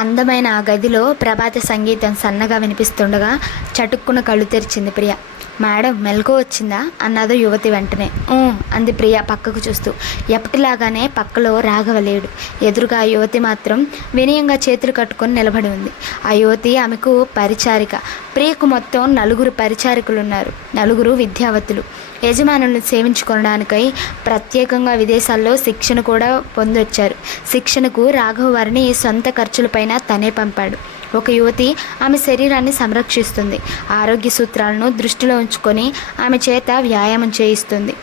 అందమైన ఆ గదిలో ప్రభాత సంగీతం సన్నగా వినిపిస్తుండగా చటుక్కున కళ్ళు తెరిచింది ప్రియ. మేడం మెలకు వచ్చిందా అన్నదో యువతి వెంటనే. అంది ప్రియ పక్కకు చూస్తూ. ఎప్పటిలాగానే పక్కలో రాఘవ లేడు. ఎదురుగా ఆ యువతి మాత్రం వినయంగా చేతులు కట్టుకొని నిలబడి ఉంది. ఆ యువతి ఆమెకు పరిచారిక. ప్రియకు మొత్తం 4 పరిచారికులున్నారు. 4 విద్యావతులు. యజమానులను సేవించుకోవడానికై ప్రత్యేకంగా విదేశాల్లో శిక్షణ కూడా పొందొచ్చారు. శిక్షణకు రాఘవ వారిని సొంత ఖర్చులపైన తనే పంపాడు. ఒక యువతి ఆమె శరీరాన్ని సంరక్షిస్తుంది. ఆరోగ్య సూత్రాలను దృష్టిలో ఉంచుకొని ఆమె చేత వ్యాయామం చేయిస్తుంది.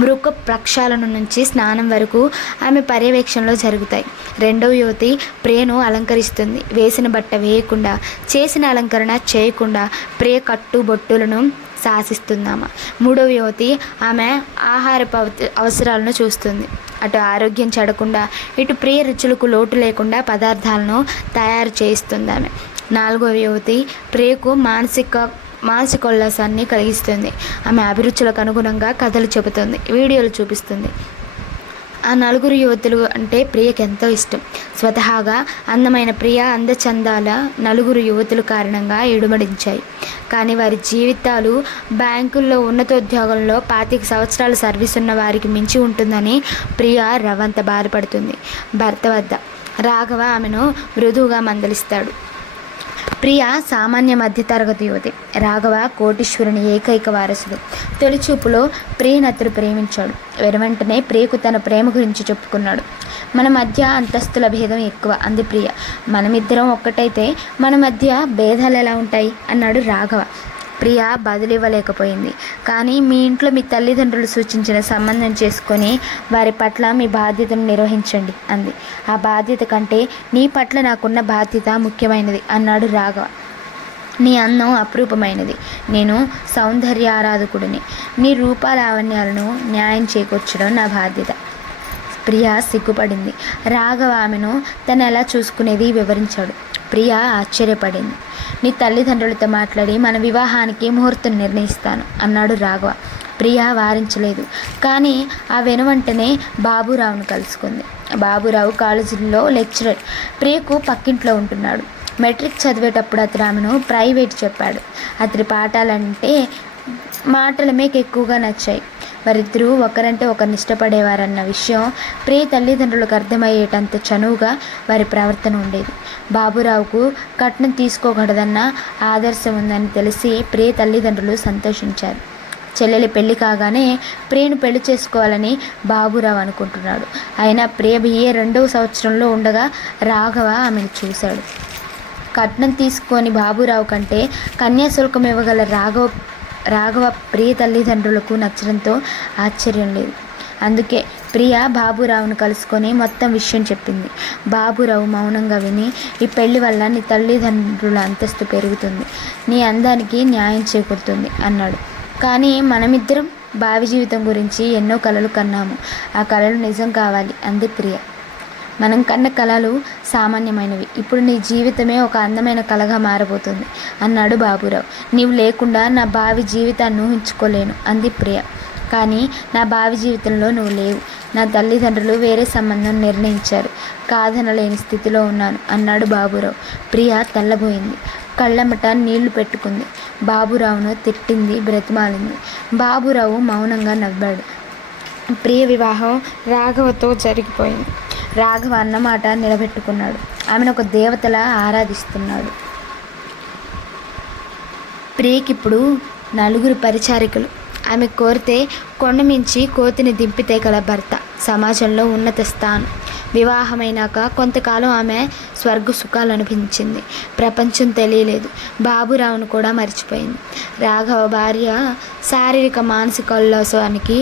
మృక ప్రక్షాళన నుంచి స్నానం వరకు ఆమె పర్యవేక్షణలో జరుగుతాయి. రెండవ యువతి ప్రియను అలంకరిస్తుంది. వేసిన బట్ట వేయకుండా, చేసిన అలంకరణ చేయకుండా ప్రియ కట్టు బొట్టులను శాసిస్తున్నామా. మూడవ యువతి ఆమె ఆహారపు అవసరాలను చూస్తుంది. అటు ఆరోగ్యం చెడకుండా, ఇటు ప్రియ రుచులకు లోటు లేకుండా పదార్థాలను తయారు చేయిస్తుంది ఆమె. నాలుగవ యువతి ప్రియకు మానసికోల్లాసాన్ని కలిగిస్తుంది. ఆమె అభిరుచులకు అనుగుణంగా కథలు చెబుతుంది, వీడియోలు చూపిస్తుంది. ఆ 4 యువతులు అంటే ప్రియకి ఎంతో ఇష్టం. స్వతహాగా అందమైన ప్రియ అందచందాల 4 యువతుల కారణంగా ఇడుమడించాయి. కానీ వారి జీవితాలు బ్యాంకుల్లో ఉన్నతోద్యోగంలో 25 సంవత్సరాల సర్వీస్ ఉన్న వారికి మించి ఉంటుందని ప్రియ రవంత బాధపడుతుంది. భర్త వద్ద రాఘవ ఆమెను మృదువుగా మందలిస్తాడు. ప్రియ సామాన్య మధ్యతరగతి యువతి. రాఘవ కోటీశ్వరుని ఏకైక వారసుడు. తొలిచూపులో ప్రియనతను ప్రేమించాడు. వెనువెంటనే ప్రియకు తన ప్రేమ గురించి చెప్పుకున్నాడు. మన మధ్య అంతస్తుల భేదం ఎక్కువ అంది ప్రియ. మనమిద్దరం ఒక్కటైతే మన మధ్య భేదాలు ఎలా ఉంటాయి అన్నాడు రాఘవ. ప్రియ బదులివ్వలేకపోయింది. కానీ మీ ఇంట్లో మీ తల్లిదండ్రులు సూచించిన సంబంధం చేసుకొని వారి పట్ల మీ బాధ్యతను నిర్వహించండి అంది. ఆ బాధ్యత కంటే నీ పట్ల నాకున్న బాధ్యత ముఖ్యమైనది అన్నాడు రాఘవ. నీ అందం అపురూపమైనది. నేను సౌందర్య ఆరాధకుడిని. నీ రూపాలావణ్యాలను న్యాయం చేకూర్చడం నా బాధ్యత. ప్రియ సిగ్గుపడింది. రాఘవ ఆమెను తను ఎలా చూసుకునేది వివరించాడు. ప్రియ ఆశ్చర్యపడింది. నీ తల్లిదండ్రులతో మాట్లాడి మన వివాహానికి ముహూర్తం నిర్ణయిస్తాను అన్నాడు రాఘవ. ప్రియ వారించలేదు. కానీ ఆ వెనువంటనే బాబురావును కలుసుకుంది. బాబురావు కాలేజీలో లెక్చరర్. ప్రియకు పక్కింట్లో ఉంటున్నాడు. మెట్రిక్ చదివేటప్పుడు అతను ఆమెను ప్రైవేట్ చెప్పాడు. అతని పాఠాలంటే మాటలమే ఎక్కువగా నచ్చాయి. వారిద్దరూ ఒకరంటే ఒకరిని ఇష్టపడేవారన్న విషయం ప్రియ తల్లిదండ్రులకు అర్థమయ్యేటంత చనువుగా వారి ప్రవర్తన ఉండేది. బాబురావుకు కట్నం తీసుకోకూడదన్న ఆదర్శం ఉందని తెలిసి ప్రియ తల్లిదండ్రులు సంతోషించారు. చెల్లెలి పెళ్లి కాగానే ప్రియను పెళ్లి చేసుకోవాలని బాబురావు అనుకుంటున్నాడు. అయినా ప్రియ BA 2వ సంవత్సరంలో ఉండగా రాఘవ ఆమెను చూశాడు. కట్నం తీసుకొని బాబురావు కంటే కన్యాశుల్కం ఇవ్వగల రాఘవ ప్రియ తల్లిదండ్రులకు నచ్చడంతో ఆశ్చర్యం లేదు. అందుకే ప్రియ బాబురావును కలుసుకొని మొత్తం విషయం చెప్పింది. బాబురావు మౌనంగా విని, ఈ పెళ్లి వల్ల నీ తల్లిదండ్రుల అంతస్తు పెరుగుతుంది, నీ అందానికి న్యాయం చేకూరుతుంది అన్నాడు. కానీ మనమిద్దరం భావి జీవితం గురించి ఎన్నో కలలు కన్నాము. ఆ కలలు నిజం కావాలి అంది ప్రియ. మనం కన్న కలలు సామాన్యమైనవి. ఇప్పుడు నీ జీవితమే ఒక అందమైన కలగా మారబోతుంది అన్నాడు బాబురావు. నీవు లేకుండా నా భావి జీవితాన్ని ఊహించుకోలేను అంది ప్రియ. కానీ నా భావి జీవితంలో నువ్వు లేవు. నా తల్లిదండ్రులు వేరే సంబంధం నిర్ణయించారు. కాదనలేని స్థితిలో ఉన్నాను అన్నాడు బాబురావు. ప్రియ తెల్లబోయింది. కళ్ళమట నీళ్లు పెట్టుకుంది. బాబురావును తిట్టింది, బ్రతిమాలింది. బాబురావు మౌనంగా నవ్వాడు. ప్రియ వివాహం రాఘవతో జరిగిపోయింది. రాఘవ అన్నమాట నిలబెట్టుకున్నాడు. ఆమెను ఒక దేవతలా ఆరాధిస్తున్నాడు. ప్రియకిప్పుడు 4 పరిచారికలు. ఆమె కోరితే కొండమించి కోతిని దింపితే గల భర్త. సమాజంలో ఉన్నత స్థానం. వివాహమైనాక కొంతకాలం ఆమె స్వర్గ సుఖాలు అనిపించింది. ప్రపంచం తెలియలేదు. బాబురావును కూడా మర్చిపోయింది. రాఘవ భార్య శారీరక మానసిక ఉల్లాసానికి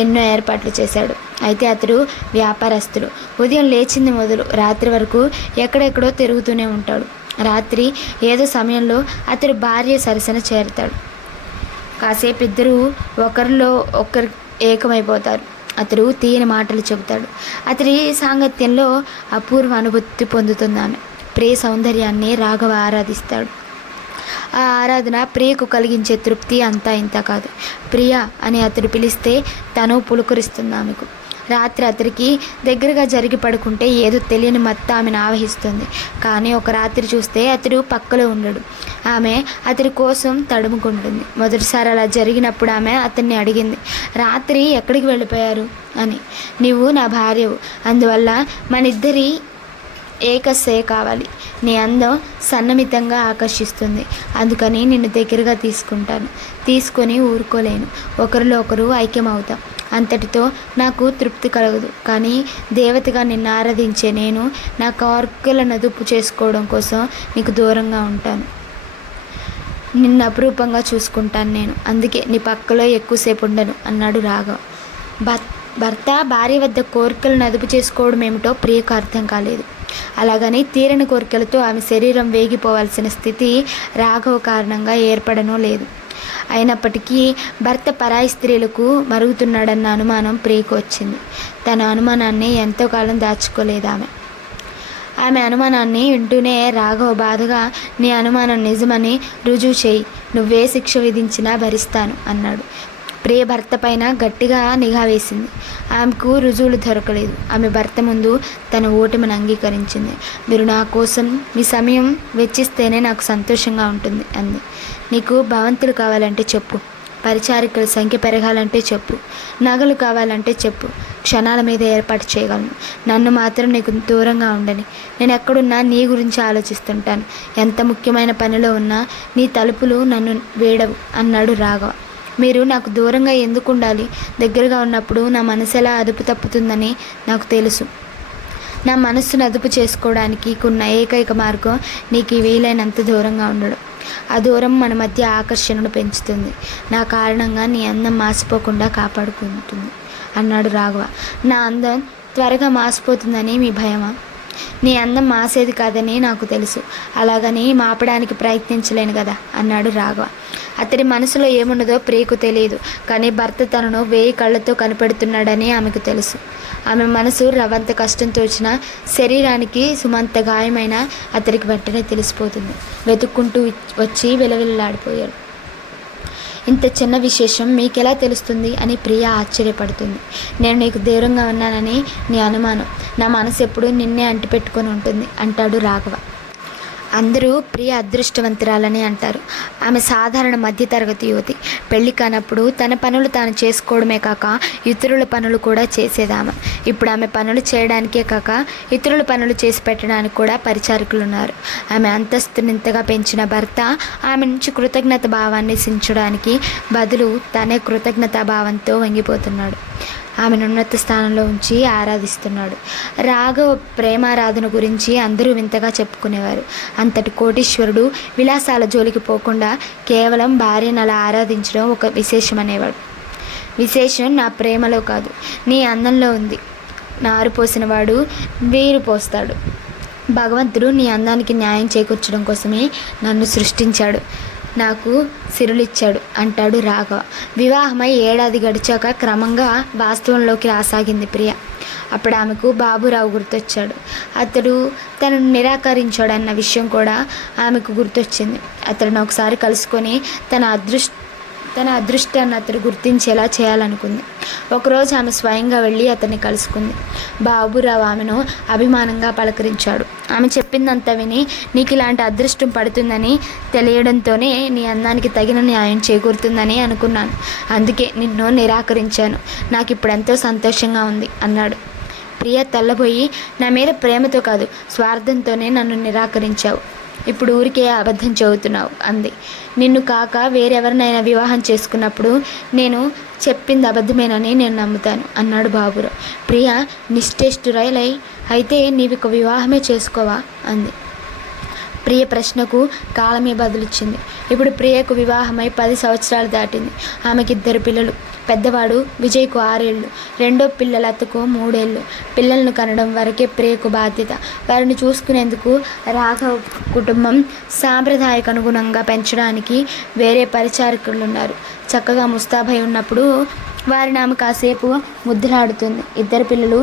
ఎన్నో ఏర్పాట్లు చేశాడు. అయితే అతడు వ్యాపారస్తుడు. ఉదయం లేచింది మొదలు రాత్రి వరకు ఎక్కడెక్కడో తిరుగుతూనే ఉంటాడు. రాత్రి ఏదో సమయంలో అతడు భార్య సరసన చేరుతాడు. కాసేపు ఇద్దరు ఒకరిలో ఒకరు ఏకమైపోతారు. అతడు తీయని మాటలు చెబుతాడు. అతడి సాంగత్యంలో అపూర్వ అనుభూతి పొందుతుంది ఆమె. ప్రియ సౌందర్యాన్ని రాఘవ ఆరాధిస్తాడు. ఆ ఆరాధన ప్రియకు కలిగించే తృప్తి అంతా ఇంత కాదు. ప్రియ అని అతడు పిలిస్తే తను పులుకరిస్తుంది ఆమెకు. రాత్రి అతనికి దగ్గరగా జరిగి పడుకుంటే ఏదో తెలియని మత్తు ఆమెను ఆవహిస్తుంది. కానీ ఒక రాత్రి చూస్తే అతడు పక్కలో ఉండడు. ఆమె అతడి కోసం తడుముకుంటుంది. మొదటిసారి అలా జరిగినప్పుడు ఆమె అతన్ని అడిగింది, రాత్రి ఎక్కడికి వెళ్ళిపోయారు అని. నీవు నా భార్యవు, అందువల్ల మనిద్దరి ఏకస్సే కావాలి. నీ అందం సన్నమితంగా ఆకర్షిస్తుంది, అందుకని నిన్ను దగ్గరగా తీసుకొని ఊరుకోలేను. ఒకరిలో ఒకరు ఐక్యమవుతాం, అంతటితో నాకు తృప్తి కలగదు. కానీ దేవతగా నిన్ను ఆరాధించే నేను నా కోరికలను అదుపు చేసుకోవడం కోసం నీకు దూరంగా ఉంటాను. నిన్ను అపురూపంగా చూసుకుంటాను నేను, అందుకే నీ పక్కలో ఎక్కువసేపు ఉండను అన్నాడు రాఘవ. భర్త భార్య వద్ద కోరికలను అదుపు చేసుకోవడం ఏమిటో ప్రియకు అర్థం కాలేదు. అలాగని తీరని కోరికలతో ఆమె శరీరం వేగిపోవాల్సిన స్థితి రాఘవ కారణంగా ఏర్పడనూ లేదు. అయినప్పటికీ భర్త పరాయి స్త్రీలకు మరుగుతున్నాడన్న అనుమానం ప్రియకు వచ్చింది. తన అనుమానాన్ని ఎంతో కాలం దాచుకోలేదు ఆమె అనుమానాన్ని వింటూనే రాఘవ బాధగా, నీ అనుమానం నిజమని రుజువు చేయి, నువ్వే శిక్ష విధించినా భరిస్తాను అన్నాడు. ప్రియ భర్త పైన గట్టిగా నిఘా వేసింది. ఆమెకు రుజువులు దొరకలేదు. ఆమె భర్త ముందు తన ఓటమిని అంగీకరించింది. మీరు నా కోసం మీ సమయం వెచ్చిస్తేనే నాకు సంతోషంగా ఉంటుంది అంది. నీకు భవంతులు కావాలంటే చెప్పు, పరిచారికల సంఖ్య పెరగాలంటే చెప్పు, నగలు కావాలంటే చెప్పు, క్షణాల మీద ఏర్పాటు చేయగలను. నన్ను మాత్రం నీకు దూరంగా ఉండని. నేను ఎక్కడున్నా నీ గురించి ఆలోచిస్తుంటాను. ఎంత ముఖ్యమైన పనిలో ఉన్నా నీ తలుపులు నన్ను వేడవు అన్నాడు రాఘవ. మీరు నాకు దూరంగా ఎందుకు ఉండాలి? దగ్గరగా ఉన్నప్పుడు నా మనసు ఎలా అదుపు తప్పుతుందని నాకు తెలుసు. నా మనస్సును అదుపు చేసుకోవడానికి ఉన్న ఏకైక మార్గం నీకు వీలైనంత దూరంగా ఉండడం. ఆ దూరం మన మధ్య ఆకర్షణను పెంచుతుంది. నా కారణంగా నీ అందం మాసిపోకుండా కాపాడుకుంటుంది అన్నాడు రాఘవ. నా అందం త్వరగా మాసిపోతుందని మీ భయమా? నీ అందం మాసేది కాదని నాకు తెలుసు, అలాగని మాపడానికి ప్రయత్నించలేను కదా అన్నాడు రాఘవ. అతడి మనసులో ఏమున్నదో ప్రియకు తెలియదు, కానీ భర్త తనను 1000 కళ్ళతో కనిపెడుతున్నాడని ఆమెకు తెలుసు. ఆమె మనసు రవంత కష్టంతో వచ్చిన శరీరానికి సుమంత గాయమైన అతడికి వెంటనే తెలిసిపోతుంది. వెతుక్కుంటూ వచ్చి విలవిల్లాడిపోయాడు. ఇంత చిన్న విశేషం మీకెలా తెలుస్తుంది అని ప్రియ ఆశ్చర్యపడుతుంది. నేను నీకు దూరంగా ఉన్నానని నీ అనుమానం. నా మనసు ఎప్పుడూ నిన్నే అంటిపెట్టుకొని ఉంటుంది అంటాడు రాఘవ. అందరూ ప్రియ అదృష్టవంతురాలని అంటారు. ఆమె సాధారణ మధ్యతరగతి యువతి. పెళ్లి కానప్పుడు తన పనులు తాను చేసుకోవడమే కాక ఇతరుల పనులు కూడా చేసేదామె. ఇప్పుడు ఆమె పనులు చేయడానికే కాక ఇతరుల పనులు చేసి పెట్టడానికి కూడా పరిచారకులు ఉన్నారు. ఆమె అంతస్తునింతగా పెంచిన భర్త ఆమె నుంచి కృతజ్ఞత భావాన్ని సించడానికి బదులు తనే కృతజ్ఞతా భావంతో వంగిపోతున్నాడు. ఆమెను ఉన్నత స్థానంలో ఉంచి ఆరాధిస్తున్నాడు. రాఘవ ప్రేమారాధన గురించి అందరూ వింతగా చెప్పుకునేవారు. అంతటి కోటీశ్వరుడు విలాసాల జోలికి పోకుండా కేవలం భార్యను అలా ఆరాధించడం ఒక విశేషం అనేవాడు. విశేషం నా ప్రేమలో కాదు, నీ అందంలో ఉంది. నారు పోసిన వాడు వేరు పోస్తాడు. భగవంతుడు నీ అందానికి న్యాయం చేకూర్చడం కోసమే నన్ను సృష్టించాడు, నాకు సిరులిచ్చాడు అంటాడు రాఘవ. వివాహమై 1 ఏడాది గడిచాక క్రమంగా వాస్తవంలోకి రాసాగింది ప్రియ. అప్పుడు ఆమెకు బాబురావు గుర్తొచ్చాడు. అతడు తనను నిరాకరించాడన్న విషయం కూడా ఆమెకు గుర్తొచ్చింది. అతడిని ఒకసారి కలుసుకొని తన అదృష్టాన్ని అతడు గుర్తించేలా చేయాలనుకుంది. ఒకరోజు ఆమె స్వయంగా వెళ్ళి అతన్ని కలుసుకుంది. బాబురావు ఆమెను అభిమానంగా పలకరించాడు. ఆమె చెప్పిందంతా విని, నీకు ఇలాంటి అదృష్టం పడుతుందని తెలియడంతోనే నీ అందానికి తగిన న్యాయం చేకూరుతుందని అనుకున్నాను. అందుకే నిన్ను నిరాకరించాను. నాకు ఇప్పుడు ఎంతో సంతోషంగా ఉంది అన్నాడు. ప్రియ తెల్లబోయి, నా మీద ప్రేమతో కాదు స్వార్థంతోనే నన్ను నిరాకరించావు. ఇప్పుడు ఊరికే అబద్ధం చెబుతున్నావు అంది. నిన్ను కాక వేరెవరినైనా వివాహం చేసుకున్నప్పుడు నేను చెప్పింది అబద్ధమేనని నేను నమ్ముతాను అన్నాడు బాబురావు. ప్రియ నిశ్చేష్టురాలై, అయితే నీవిక వివాహమే చేసుకోవా అంది. ప్రియ ప్రశ్నకు కాలమే బదులిచ్చింది. ఇప్పుడు ప్రియకు వివాహమై 10 సంవత్సరాలు దాటింది. ఆమెకి 2 పిల్లలు. పెద్దవాడు విజయ్కు 6 ఏళ్ళు, రెండో పిల్లలతకు 3 ఏళ్ళు. పిల్లలను కనడం వరకే ప్రియకు బాధ్యత. వారిని చూసుకునేందుకు రాఘవ కుటుంబం సాంప్రదాయకు అనుగుణంగా పెంచడానికి వేరే పరిచారకులు ఉన్నారు. చక్కగా ముస్తాబై ఉన్నప్పుడు వారిని ఆమె కాసేపు ముద్దులాడుతుంది. 2 పిల్లలు.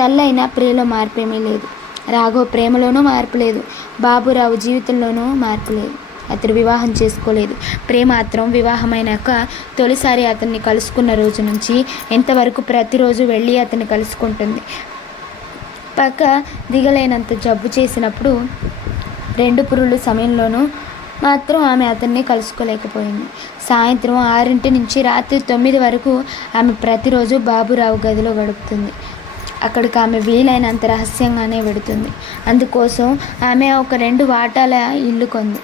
తల్లైన ప్రియలో మార్పేమీ లేదు. రాఘవ ప్రేమలోనూ మార్పు లేదు, బాబురావు జీవితంలోనూ మార్పు లేదు. అతడు వివాహం చేసుకోలేదు. ప్రియ మాత్రం వివాహమైనాక తొలిసారి అతన్ని కలుసుకున్న రోజు నుంచి ఇంతవరకు ప్రతిరోజు వెళ్ళి అతన్ని కలుసుకుంటుంది. పక్క దిగలేనంత జబ్బు చేసినప్పుడు 2 పురుల సమయంలోనూ మాత్రం ఆమె అతన్ని కలుసుకోలేకపోయింది. సాయంత్రం 6 నుంచి రాత్రి 9 వరకు ఆమె ప్రతిరోజు బాబురావు గదిలో గడుపుతుంది. అక్కడికి ఆమె వీలైనంత రహస్యంగానే వెడుతుంది. అందుకోసం ఆమె ఒక 2 వాటాల ఇల్లు కొంది.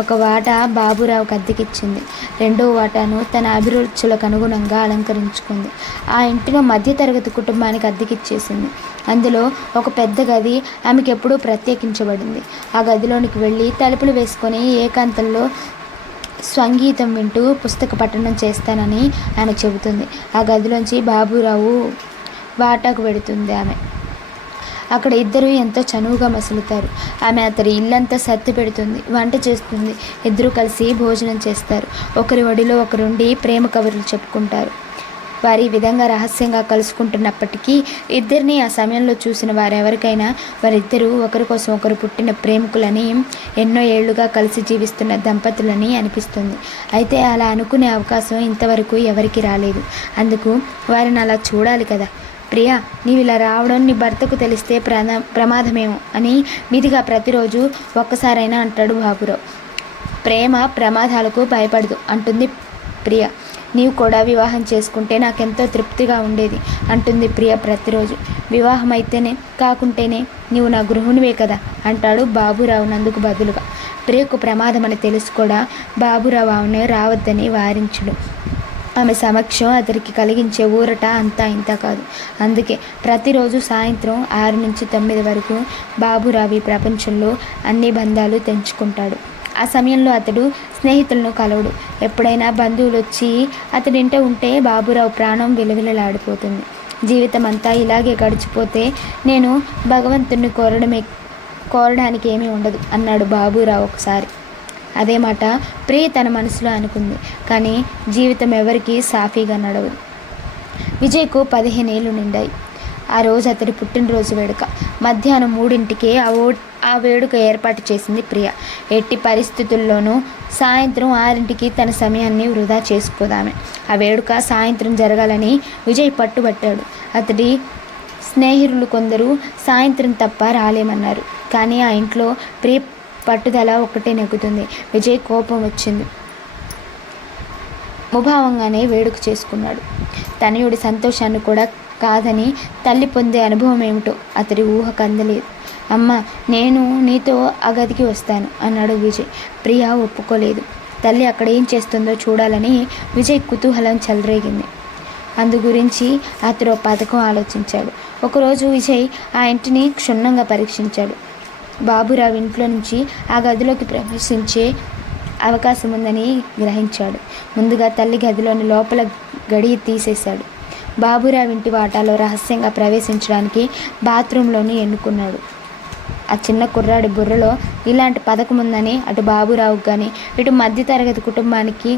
ఒక వాటా బాబురావుకి అద్దెకిచ్చింది. 2వ వాటాను తన అభిరుచులకు అనుగుణంగా అలంకరించుకుంది. ఆ ఇంటిలో మధ్యతరగతి కుటుంబానికి అద్దెకిచ్చేసింది. అందులో ఒక పెద్ద గది ఆమెకు ఎప్పుడూ ప్రత్యేకించబడింది. ఆ గదిలోనికి వెళ్ళి తలుపులు వేసుకొని ఏకాంతంలో సంగీతం వింటూ పుస్తక పఠనం చేస్తానని ఆమె చెబుతుంది. ఆ గదిలోంచి బాబురావు వాటాకు వెడుతుంది ఆమె. అక్కడ ఇద్దరు ఎంతో చనువుగా మసులుతారు. ఆమె అతడి ఇల్లంతా సర్ది పెడుతుంది, వంట చేస్తుంది. ఇద్దరు కలిసి భోజనం చేస్తారు. ఒకరి ఒడిలో ఒకరుండి ప్రేమ కబుర్లు చెప్పుకుంటారు. వారి విధంగా రహస్యంగా కలుసుకుంటున్నప్పటికీ ఇద్దరిని ఆ సమయంలో చూసిన వారెవరికైనా వారిద్దరూ ఒకరి కోసం ఒకరు పుట్టిన ప్రేమికులని, ఎన్నో ఏళ్లుగా కలిసి జీవిస్తున్న దంపతులని అనిపిస్తుంది. అయితే అలా అనుకునే అవకాశం ఇంతవరకు ఎవరికి రాలేదు. అందుకు వారిని అలా చూడాలి కదా. ప్రియా, నీవు ఇలా రావడం నీ భర్తకు తెలిస్తే ప్రమాదమేమో అని మీదిగా ప్రతిరోజు ఒక్కసారైనా అంటాడు బాబురావు. ప్రేమ ప్రమాదాలకు భయపడదు అంటుంది ప్రియ. నీవు కూడా వివాహం చేసుకుంటే నాకెంతో తృప్తిగా ఉండేది అంటుంది ప్రియ ప్రతిరోజు. వివాహం అయితేనే కాకుంటేనే నీవు నా గృహిణివే కదా అంటాడు బాబురావు నందుకు బదులుగా. ప్రియకు ప్రమాదం అని తెలుసు కూడా బాబురావు ఆమెను రావద్దని వారించుడు. ఆమె సమక్షం అతనికి కలిగించే ఊరట అంతా ఇంత కాదు. అందుకే ప్రతిరోజు సాయంత్రం 6 నుంచి 9 వరకు బాబురావు ఈ ప్రపంచంలో అన్ని బంధాలు తెంచుకుంటాడు. ఆ సమయంలో అతడు స్నేహితులను కలవడు. ఎప్పుడైనా బంధువులు వచ్చి అతడింట ఉంటే బాబురావు ప్రాణం విలవిలలాడిపోతుంది. జీవితం అంతా ఇలాగే గడిచిపోతే నేను భగవంతుణ్ణి కోరడానికి ఏమీ ఉండదు అన్నాడు బాబురావు ఒకసారి. అదే మాట ప్రియ తన మనసులో అనుకుంది. కానీ జీవితం ఎవరికీ సాఫీగా నడవదు. విజయ్కు 15 ఏళ్ళు నిండాయి. ఆ రోజు అతడి పుట్టినరోజు వేడుక. మధ్యాహ్నం 3ంటికే ఆ వేడుక ఏర్పాటు చేసింది ప్రియ. ఎట్టి పరిస్థితుల్లోనూ సాయంత్రం 6ంటికి తన సమయాన్ని వృధా చేసుకోదామె. ఆ వేడుక సాయంత్రం జరగాలని విజయ్ పట్టుబట్టాడు. అతడి స్నేహితులు కొందరు సాయంత్రం తప్ప రాలేమన్నారు. కానీ ఆ ఇంట్లో ప్రియ పట్టుదల ఒక్కటే నెగ్గుతుంది. విజయ్ కోపం వచ్చింది. ముభావంగానే వేడుక చేసుకున్నాడు. తనయుడి సంతోషాన్ని కూడా కాదని తల్లి పొందే అనుభవం ఏమిటో అతడి ఊహకు అందలేదు. అమ్మ, నేను నీతో ఆ గదికి వస్తాను అన్నాడు విజయ్. ప్రియ ఒప్పుకోలేదు. తల్లి అక్కడ ఏం చేస్తుందో చూడాలని విజయ్ కుతూహలం చెలరేగింది. అందు గురించి అతడు పథకం ఆలోచించాడు. ఒకరోజు విజయ్ ఆ ఇంటిని క్షుణ్ణంగా పరీక్షించాడు. బాబురావు ఇంట్లో నుంచి ఆ గదిలోకి ప్రవేశించే అవకాశం ఉందని గ్రహించాడు. ముందుగా తల్లి గదిలోని లోపల గడియ తీసేశాడు. బాబురావు ఇంటి వాటాలో రహస్యంగా ప్రవేశించడానికి బాత్రూంలోని ఎన్నుకున్నాడు. ఆ చిన్న కుర్రాడి బుర్రలో ఇలాంటి పథకం ఉందని అటు బాబురావుకు కానీ ఇటు మధ్యతరగతి కుటుంబానికి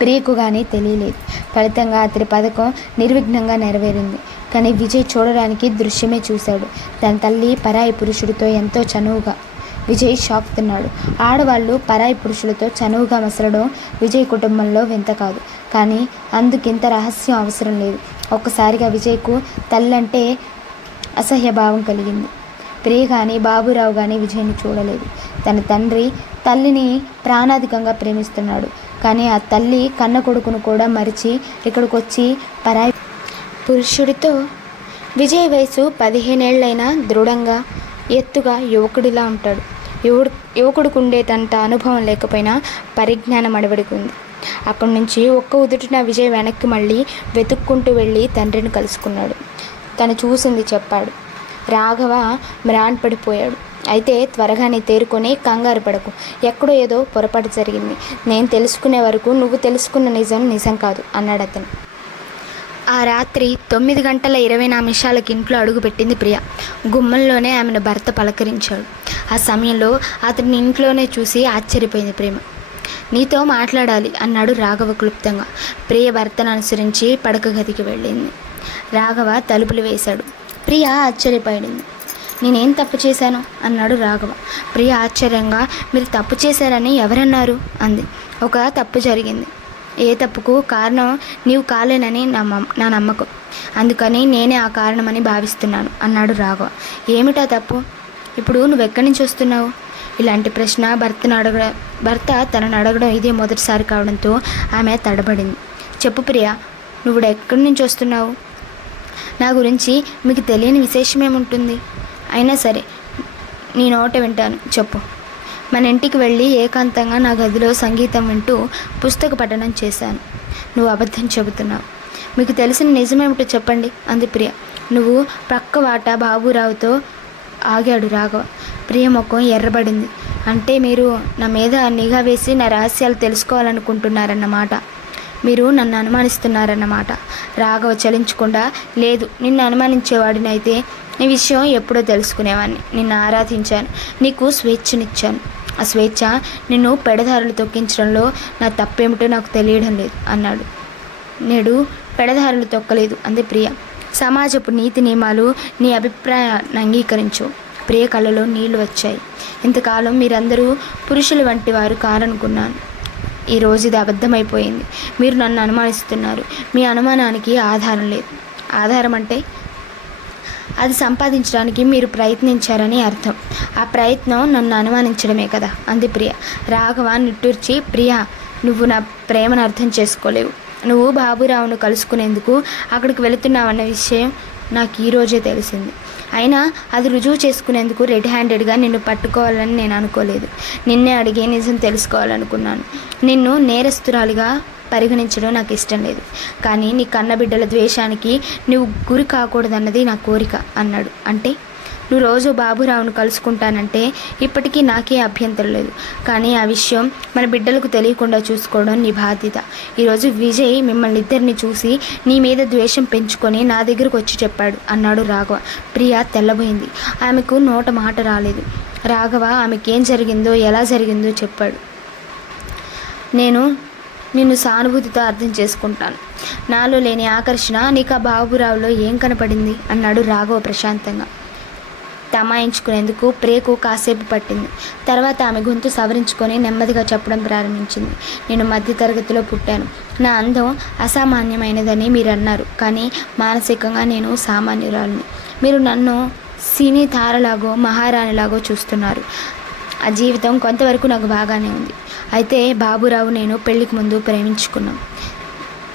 ప్రియకు కానీ తెలియలేదు. ఫలితంగా అతడి పథకం నిర్విఘ్నంగా నెరవేరింది. కానీ విజయ్ చూడడానికి దృశ్యమే చూశాడు. తన తల్లి పరాయి పురుషుడితో ఎంతో చనువుగా. విజయ్ షాక్ తిన్నాడు. ఆడవాళ్ళు పరాయి పురుషులతో చనువుగా మసలడం విజయ్ కుటుంబంలో వింత కాదు. కానీ అందుకింత రహస్యం అవసరం లేదు. ఒక్కసారిగా విజయ్కు తల్లంటే అసహ్యభావం కలిగింది. ప్రియ కానీ బాబురావు కానీ విజయ్ని చూడలేదు. తన తండ్రి తల్లిని ప్రాణాధికంగా ప్రేమిస్తున్నాడు. కానీ ఆ తల్లి కన్న కొడుకును కూడా మరిచి ఇక్కడికి వచ్చి పరాయి పురుషుడితో. విజయ్ వయసు 15 ఏళ్ళైనా దృఢంగా ఎత్తుగా యువకుడిలా ఉంటాడు. యువకుడికి ఉండేటంత అనుభవం లేకపోయినా పరిజ్ఞానం అడవిడికి ఉంది. అక్కడి నుంచి ఒక్క ఉదుటిన విజయ్ వెనక్కి మళ్ళీ వెతుక్కుంటూ వెళ్ళి తండ్రిని కలుసుకున్నాడు. తను చూసింది చెప్పాడు. రాఘవ మ్రాన్పడిపోయాడు. అయితే త్వరగానే తేరుకొని కంగారు పడకు. ఎక్కడో ఏదో పొరపాటు జరిగింది. నేను తెలుసుకునే వరకు నువ్వు తెలుసుకున్న నిజం కాదు అన్నాడు అతను. ఆ రాత్రి 9:20 ఇంట్లో అడుగుపెట్టింది ప్రియ. గుమ్మంలోనే ఆమెను భర్త పలకరించాడు. ఆ సమయంలో అతడిని ఇంట్లోనే చూసి ఆశ్చర్యపోయింది ప్రేమ. నీతో మాట్లాడాలి అన్నాడు రాఘవ క్లుప్తంగా. ప్రియ భర్తను అనుసరించి పడక గదికి వెళ్ళింది. రాఘవ తలుపులు వేశాడు. ప్రియ ఆశ్చర్యపడింది. నేనేం తప్పు చేశాను అన్నాడు రాఘవ. ప్రియ ఆశ్చర్యంగా, మీరు తప్పు చేశారని ఎవరన్నారు అంది. ఒక తప్పు జరిగింది. ఏ తప్పుకు కారణం నీవు కాలేనని నా నమ్మకం. అందుకని నేనే ఆ కారణమని భావిస్తున్నాను అన్నాడు రాఘవ. ఏమిటా తప్పు? ఇప్పుడు నువ్వెక్కడి నుంచి వస్తున్నావు? ఇలాంటి ప్రశ్న భర్త తనను అడగడం ఇదే మొదటిసారి కావడంతో ఆమె తడబడింది. చెప్పు ప్రియ, నువ్వు ఎక్కడి నుంచి వస్తున్నావు? నా గురించి మీకు తెలియని విశేషమేముంటుంది? అయినా సరే నీ నోట వింటాను, చెప్పు. మన ఇంటికి వెళ్ళి ఏకాంతంగా నా గదిలో సంగీతం వింటూ పుస్తక పఠనం చేశాను. నువ్వు అబద్ధం చెబుతున్నావు. మీకు తెలిసిన నిజమేమిటో చెప్పండి అంది ప్రియ. నువ్వు ప్రక్క వాట బాబురావుతో ఆగాడు రాఘవ. ప్రియ ముఖం ఎర్రబడింది. అంటే మీరు నా మీద నిఘా వేసి నా రహస్యాలు తెలుసుకోవాలనుకుంటున్నారన్నమాట. మీరు నన్ను అనుమానిస్తున్నారన్నమాట. రాఘవ చలించకుండా, లేదు, నిన్ను అనుమానించేవాడినైతే ఈ విషయం ఎప్పుడో తెలుసుకునేవాడిని. నిన్ను ఆరాధించాను, నీకు స్వేచ్ఛనిచ్చాను. ఆ స్వేచ్ఛ నిన్ను పెడదారులు తొక్కించడంలో నా తప్పేమిటో నాకు తెలియడం లేదు అన్నాడు. నేడు పెడదారులు తొక్కలేదు అంది ప్రియ. సమాజపు నీతి నియమాలు, నీ అభిప్రాయాన్ని అంగీకరించు. ప్రియ కళ్ళలో నీళ్లు వచ్చాయి. ఇంతకాలం మీరందరూ పురుషుల వంటి వారు కారనుకున్నాను. ఈరోజు ఇది అబద్ధమైపోయింది. మీరు నన్ను అనుమానిస్తున్నారు. మీ అనుమానానికి ఆధారం లేదు. ఆధారం అంటే అది సంపాదించడానికి మీరు ప్రయత్నించారని అర్థం. ఆ ప్రయత్నం నన్ను అనుమానించడమే కదా అంది ప్రియ. రాఘవ నిట్టూర్చి, ప్రియ, నువ్వు నా ప్రేమను అర్థం చేసుకోలేవు. నువ్వు బాబురావును కలుసుకునేందుకు అక్కడికి వెళుతున్నావన్న విషయం నాకు ఈరోజే తెలిసింది. అయినా అది రుజువు చేసుకునేందుకు రెడ్ హ్యాండెడ్గా నిన్ను పట్టుకోవాలని నేను అనుకోలేదు. నిన్నే అడిగి నిజం తెలుసుకోవాలనుకున్నాను. నిన్ను నేరస్తురాలిగా పరిగణించడం నాకు ఇష్టం లేదు. కానీ నీ కన్నబిడ్డల ద్వేషానికి నువ్వు గురి కాకూడదన్నది నా కోరిక అన్నాడు. అంటే నువ్వు రోజు బాబురావును కలుసుకుంటానంటే ఇప్పటికీ నాకే అభ్యంతరం లేదు. కానీ ఆ విషయం మన బిడ్డలకు తెలియకుండా చూసుకోవడం నీ బాధ్యత. ఈరోజు విజయ్ మిమ్మల్ని ఇద్దరిని చూసి నీ మీద ద్వేషం పెంచుకొని నా దగ్గరకు వచ్చి చెప్పాడు అన్నాడు రాఘవ. ప్రియ తెల్లబోయింది. ఆమెకు నోట మాట రాలేదు. రాఘవ ఆమెకేం జరిగిందో ఎలా జరిగిందో చెప్పాడు. నేను నిన్ను సానుభూతితో అర్థం చేసుకుంటాను. నాలో లేని ఆకర్షణ నీకు ఆ బాబురావులో ఏం కనపడింది అన్నాడు రాఘవ ప్రశాంతంగా. తమాయించుకునేందుకు ప్రియకు కాసేపు పట్టింది. తర్వాత ఆమె గొంతు సవరించుకొని నెమ్మదిగా చెప్పడం ప్రారంభించింది. నేను మధ్యతరగతిలో పుట్టాను. నా అందం అసామాన్యమైనదని మీరు అన్నారు. కానీ మానసికంగా నేను సామాన్యురాలిని. మీరు నన్ను సినీ తారలాగో మహారాణిలాగో చూస్తున్నారు. ఆ జీవితం కొంతవరకు నాకు బాగానే ఉంది. అయితే బాబురావు నేను పెళ్లికి ముందు ప్రేమించుకున్నాం.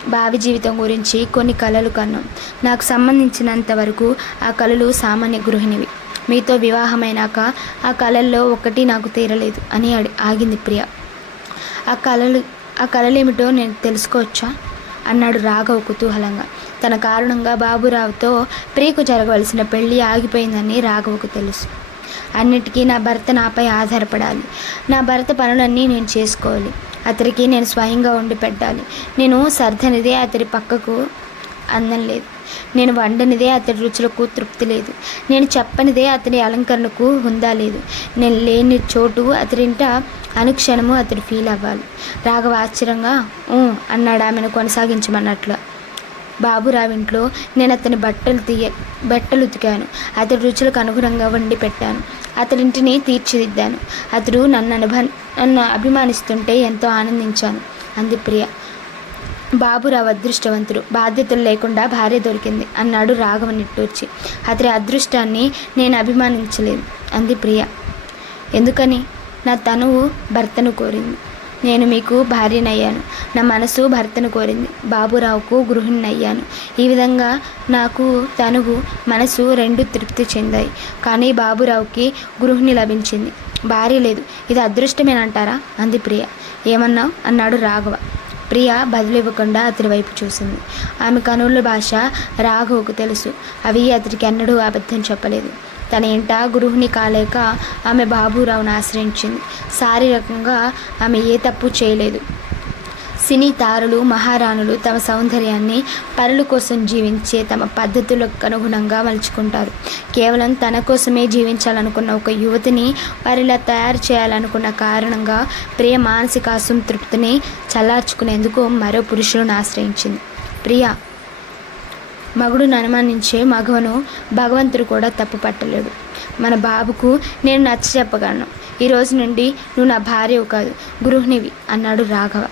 భావి జీవితం గురించి కొన్ని కలలు కన్నాం. నాకు సంబంధించినంత వరకు ఆ కలలు సామాన్య గృహిణివి. మీతో వివాహమైనాక ఆ కళల్లో ఒకటి నాకు తీరలేదు అని ఆగింది ప్రియ. ఆ కళలేమిటో నేను తెలుసుకోవచ్చా అన్నాడు రాఘవ్ కుతూహలంగా. తన కారణంగా బాబురావుతో ప్రియకు జరగవలసిన పెళ్ళి ఆగిపోయిందని రాఘవకు తెలుసు. అన్నిటికీ నా భర్త నాపై ఆధారపడాలి. నా భర్త పనులన్నీ నేను చేసుకోవాలి. అతనికి నేను స్వయంగా వండి పెట్టాలి. నేను సర్దనిదే అతడి పక్కకు అందం లేదు. నేను వండనిదే అతడి రుచులకు తృప్తి లేదు. నేను చెప్పనిదే అతడి అలంకరణకు హుందా లేదు. నేను లేని చోటు అతడింట అనుక్షణము అతడు ఫీల్ అవ్వాలి. రాఘవ ఆశ్చర్యంగా అన్నాడు ఆమెను కొనసాగించమన్నట్లు. బాబురావింట్లో నేను అతని బట్టలు ఉతికాను. అతడి రుచులకు అనుగుణంగా వండి పెట్టాను. అతడింటిని తీర్చిదిద్దాను. అతడు నన్ను అభిమానిస్తుంటే ఎంతో ఆనందించాను అంది ప్రియ. బాబురావు అదృష్టవంతుడు. బాధ్యతలు లేకుండా భార్య దొరికింది అన్నాడు రాఘవ నిట్టూర్చి. అతడి అదృష్టాన్ని నేను అభిమానించలేదు అంది ప్రియ. ఎందుకని? నా తనువు భర్తను కోరింది. నేను మీకు భార్యనయ్యాను. నా మనసు భర్తను కోరింది. బాబురావుకు గృహిణినయ్యాను. ఈ విధంగా నాకు తనువు మనసు రెండు తృప్తి చెందాయి. కానీ బాబురావుకి గృహిణి లభించింది, భార్య లేదు. ఇది అదృష్టమేనంటారా అంది ప్రియ. ఏమన్నావు అన్నాడు రాఘవ. ప్రియ బదులివ్వకుండా అతడి వైపు చూసింది. ఆమె కనుల భాష రాఘవకు తెలుసు. అవి అతడికి ఎన్నడూ అబద్ధం చెప్పలేదు. తన ఇంట గృహిణి కాలేక ఆమె బాబురావును ఆశ్రయించింది. శారీరకంగా ఆమె ఏ తప్పు చేయలేదు. సినీ తారులు మహారాణులు తమ సౌందర్యాన్ని పరుల కోసం జీవించే తమ పద్ధతులకు అనుగుణంగా మలుచుకుంటారు. కేవలం తన కోసమే జీవించాలనుకున్న ఒక యువతిని వారిలా తయారు చేయాలనుకున్న కారణంగా ప్రియ మానసిక అసంతృప్తిని చల్లార్చుకునేందుకు మరో పురుషులను ఆశ్రయించింది. ప్రియ, మగుడును అనుమానించే మగవను భగవంతుడు కూడా తప్పు పట్టలేడు. మన బాబుకు నేను నచ్చ చెప్పగలను. ఈ రోజు నుండి నువ్వు నా భార్యవు కాదు, గృహిణివి అన్నాడు రాఘవ.